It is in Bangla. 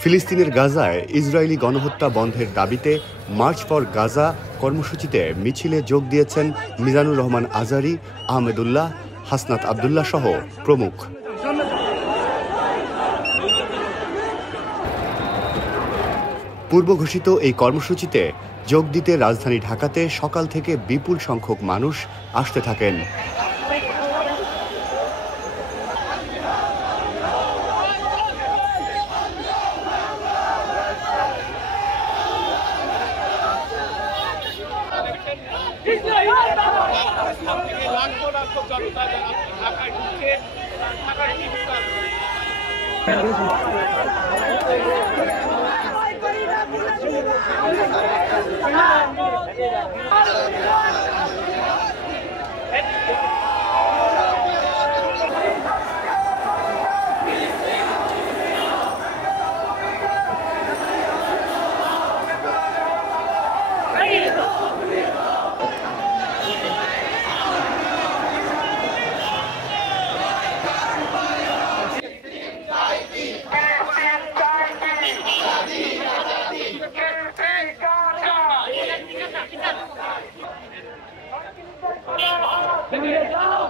ফিলিস্তিনের গাজায় ইসরায়েলি গণহত্যা বন্ধের দাবিতে মার্চ ফর গাজা কর্মসূচিতে মিছিলে যোগ দিয়েছেন মিজানুর রহমান আজারি, আহমেদুল্লাহ, হাসনাত আবদুল্লাহ সহ প্রমুখ। পূর্ব ঘোষিত এই কর্মসূচিতে যোগ দিতে রাজধানী ঢাকাতে সকাল থেকে বিপুল সংখ্যক মানুষ আসতে থাকেন। Let me go!